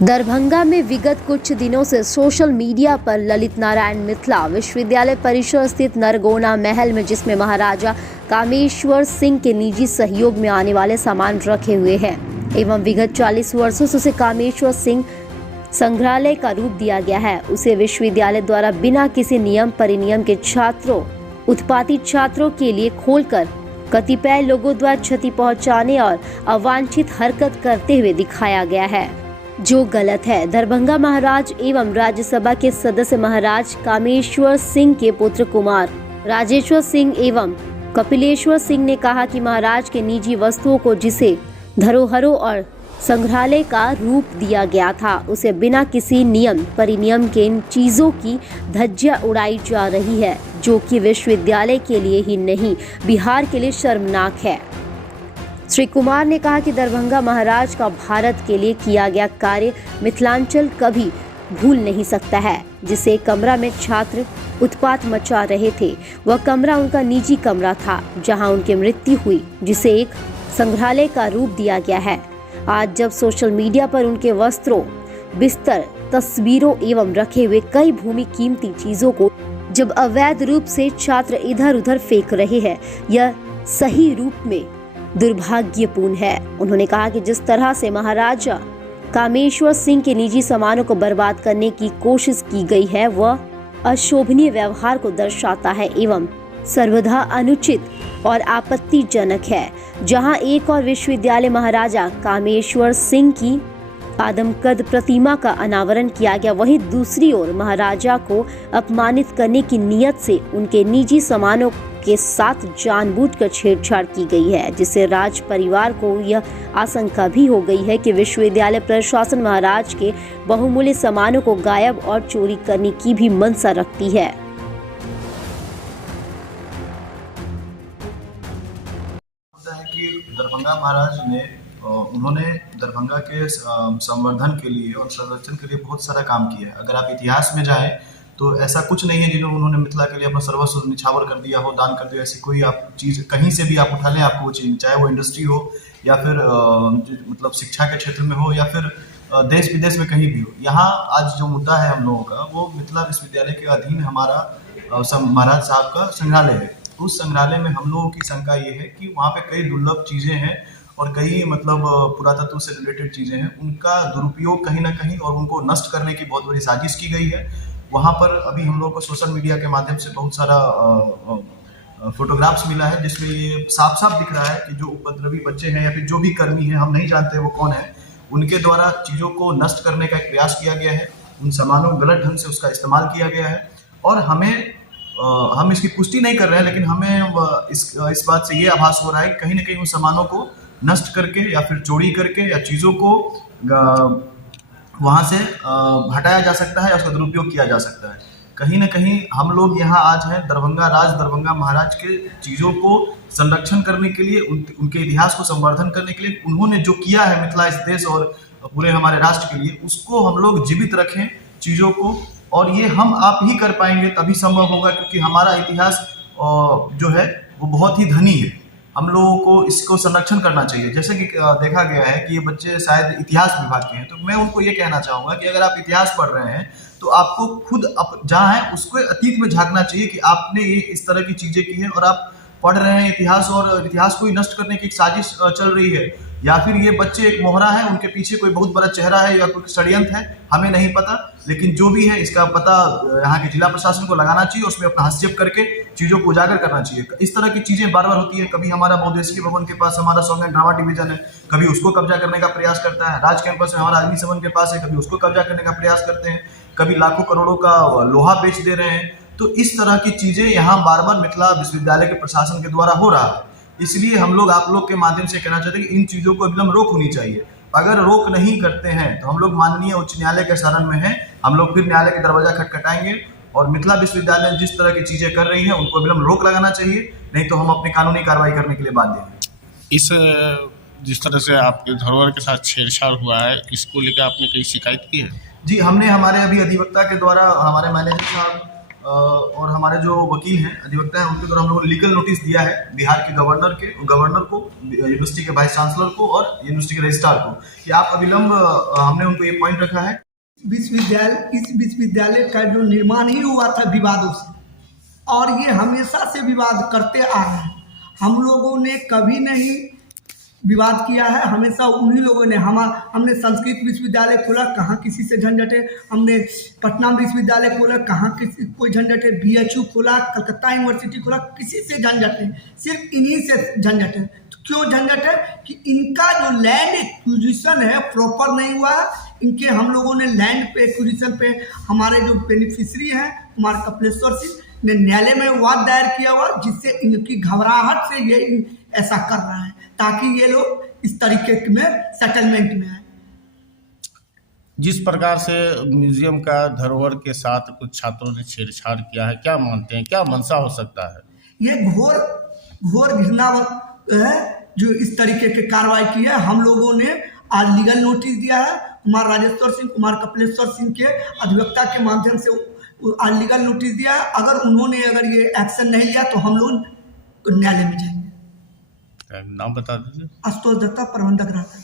दरभंगा में विगत कुछ दिनों से सोशल मीडिया पर ललित नारायण मिथिला विश्वविद्यालय परिसर स्थित नरगोना महल में, जिसमें महाराजा कामेश्वर सिंह के निजी सहयोग में आने वाले सामान रखे हुए हैं एवं विगत 40 वर्षों से उसे कामेश्वर सिंह संग्रहालय का रूप दिया गया है, उसे विश्वविद्यालय द्वारा बिना किसी नियम परिनियम के उत्पाती छात्रों के लिए खोलकर कतिपय लोगों द्वारा क्षति पहुंचाने और अवांछित हरकत करते हुए दिखाया गया है, जो गलत है। दरभंगा महाराज एवं राज्यसभा के सदस्य महाराज कामेश्वर सिंह के पुत्र कुमार राजेश्वर सिंह एवं कपिलेश्वर सिंह ने कहा कि महाराज के निजी वस्तुओं को जिसे धरोहरों और संग्रहालय का रूप दिया गया था, उसे बिना किसी नियम परिनियम के इन चीजों की धज्जियां उड़ाई जा रही है, जो कि विश्वविद्यालय के लिए ही नहीं बिहार के लिए शर्मनाक है। श्री कुमार ने कहा कि दरभंगा महाराज का भारत के लिए किया गया कार्य मिथिलांचल कभी भूल नहीं सकता है। जिसे कमरा में छात्र उत्पात मचा रहे थे, वह कमरा उनका निजी कमरा था जहां उनकी मृत्यु हुई, जिसे एक संग्रहालय का रूप दिया गया है। आज जब सोशल मीडिया पर उनके वस्त्रों, बिस्तर, तस्वीरों एवं रखे हुए कई भूमि कीमती चीजों को जब अवैध रूप से छात्र इधर उधर फेंक रहे हैं, यह सही रूप में दुर्भाग्यपूर्ण है। उन्होंने कहा कि जिस तरह से महाराजा कामेश्वर सिंह के निजी सामानों को बर्बाद करने की कोशिश की गई है, वह अशोभनीय व्यवहार को दर्शाता है एवं सर्वथा अनुचित और आपत्तिजनक है। जहां एक और विश्वविद्यालय महाराजा कामेश्वर सिंह की आदमकद प्रतिमा का अनावरण किया गया, वहीं दूसरी ओर महाराजा को अपमानित करने की नियत से उनके निजी सामानों के साथ जानबूझकर छेड़छाड़ की गई है, जिससे राज परिवार को यह आशंका भी हो गई है कि विश्वविद्यालय प्रशासन महाराज के बहुमूल्य सामानों को गायब और चोरी करने की भी मंशा रखती है। कि दरभंगा महाराज ने उन्होंने दरभंगा के संवर्धन के लिए और संरक्षण के लिए बहुत सारा काम किया है। अगर आप इतिहास में जाएं तो ऐसा कुछ नहीं है जिन्होंने उन्होंने मिथिला के लिए अपना सर्वस्व निछावर कर दिया हो, दान कर दिया। ऐसी कोई आप चीज़ कहीं से भी आप उठा लें, आपको वो चीज़, चाहे वो इंडस्ट्री हो या फिर मतलब शिक्षा के क्षेत्र में हो या फिर देश विदेश में कहीं भी हो। यहाँ आज जो मुद्दा है हम लोगों का, वो मिथिला विश्वविद्यालय के अधीन हमारा महाराज साहब का संग्रहालय है। उस संग्रहालय में हम लोगों की शंका ये है कि वहाँ पे कई दुर्लभ चीज़ें हैं और कई मतलब पुरातत्व से रिलेटेड चीज़ें हैं, उनका दुरुपयोग कहीं ना कहीं और उनको नष्ट करने की बहुत बड़ी साजिश की गई है। वहाँ पर अभी हम लोगों को सोशल मीडिया के माध्यम से बहुत सारा फोटोग्राफ्स मिला है, जिसमें ये साफ साफ दिख रहा है कि जो उपद्रवी बच्चे हैं या फिर जो भी कर्मी हैं, हम नहीं जानते वो कौन है, उनके द्वारा चीज़ों को नष्ट करने का एक प्रयास किया गया है। उन सामानों गलत ढंग से उसका इस्तेमाल किया गया है और हम इसकी पुष्टि नहीं कर रहे हैं, लेकिन हमें इस बात से ये आभास हो रहा है कि कहीं ना कहीं उन सामानों को नष्ट करके या फिर चोरी करके या चीज़ों को वहाँ से हटाया जा सकता है या उसका दुरुपयोग किया जा सकता है। कहीं ना कहीं हम लोग यहाँ आज हैं दरभंगा महाराज के चीज़ों को संरक्षण करने के लिए, उनके इतिहास को संवर्धन करने के लिए उन्होंने जो किया है मिथिला इस देश और पूरे हमारे राष्ट्र के लिए, उसको हम लोग जीवित रखें चीज़ों को। और ये हम आप ही कर पाएंगे, तभी संभव होगा, क्योंकि हमारा इतिहास जो है वो बहुत ही धनी है। हम लोगों को इसको संरक्षण करना चाहिए। जैसे कि देखा गया है कि ये बच्चे शायद इतिहास विभाग के हैं, तो मैं उनको ये कहना चाहूँगा कि अगर आप इतिहास पढ़ रहे हैं तो आपको खुद जहाँ है उसको अतीत में झांकना चाहिए कि आपने ये इस तरह की चीज़ें की हैं और आप पढ़ रहे हैं इतिहास और इतिहास को ही नष्ट करने की एक साजिश चल रही है, या फिर ये बच्चे एक मोहरा है, उनके पीछे कोई बहुत बड़ा चेहरा है या कोई षड्यंत्र है, हमें नहीं पता। लेकिन जो भी है इसका पता यहाँ के जिला प्रशासन को लगाना चाहिए, उसमें अपना हस्तक्षेप करके चीज़ों को उजागर करना चाहिए। इस तरह की चीज़ें बार बार होती है। कभी हमारा बहुउद्देशीय भवन के पास हमारा सॉन्ग एंड ड्रामा डिवीजन है, कभी उसको कब्जा करने का प्रयास करता है। राज कैंपस में हमारा अग्नि शमन के पास है, कभी उसको कब्जा करने का प्रयास करते हैं, कभी लाखों करोड़ों का लोहा बेच दे रहे हैं। तो इस तरह की चीज़ें यहाँ बार बार मिथिला विश्वविद्यालय के प्रशासन के द्वारा हो रहा है। इसलिए हम लोग आप लोग के माध्यम से कहना चाहते हैं कि इन चीज़ों को एकदम रोक होनी चाहिए। अगर रोक नहीं करते हैं तो हम लोग माननीय उच्च न्यायालय के शरण में हैं, हम लोग फिर न्यायालय के दरवाजा खटखटाएंगे और मिथिला विश्वविद्यालय जिस तरह की चीज़ें कर रही है उनको एकदम रोक लगाना चाहिए, नहीं तो हम अपनी कानूनी कार्रवाई करने के लिए बाध्य हैं। जिस तरह से आपके धरोहर के साथ छेड़छाड़ हुआ है, इसको लेकर आपने कहीं शिकायत की है? जी, हमने हमारे अभी अधिवक्ता के द्वारा हमारे मैनेजर साहब और हमारे जो वकील हैं, अधिवक्ता हैं, उनके द्वारा हम लोगों ने लीगल नोटिस दिया है बिहार के गवर्नर को, यूनिवर्सिटी के वाइस चांसलर को और यूनिवर्सिटी के रजिस्ट्रार को कि आप अविलंब, हमने उनको ये पॉइंट रखा है। इस विश्वविद्यालय का जो निर्माण ही हुआ था विवादों से, और ये हमेशा से विवाद करते आ रहे हैं। हम लोगों ने कभी नहीं विवाद किया है, हमेशा उन्हीं लोगों ने हमने संस्कृत विश्वविद्यालय खोला, कहाँ किसी से झंझट है। हमने पटना विश्वविद्यालय खोला, कहाँ किसी कोई झंझट है। BHU खोला, कलकत्ता यूनिवर्सिटी खोला, किसी से झंझट नहीं, सिर्फ इन्हीं से झंझट है। तो क्यों झंझट है कि इनका जो लैंड एक्विजिशन है प्रॉपर नहीं हुआ है। इनके हम लोगों ने लैंड पे एक्विजिशन पे हमारे जो बेनिफिशरी हैं कुमार कपिलेश्वर सिंह ने न्यायालय में वाद दायर किया हुआ, जिससे इनकी घबराहट से ये ऐसा कर रहा है ताकि ये लोग इस तरीके में सेटलमेंट में आए। जिस प्रकार से म्यूजियम का धरोहर के साथ कुछ छात्रों ने छेड़छाड़ किया है, क्या मानते हैं, क्या मंशा हो सकता है? ये घोर घृणावत है जो इस तरीके की कार्रवाई की है। हम लोगों ने आज लीगल नोटिस दिया है कुमार राजेश्वर सिंह, कुमार कपिलेश्वर सिंह के अधिवक्ता के माध्यम से आज लीगल नोटिस दिया है। अगर ये एक्शन नहीं लिया तो हम लोग न्यायालय में जाएंगे। नाम बता दीजिए। आशुतोष दत्ता, प्रबंधक रहता है।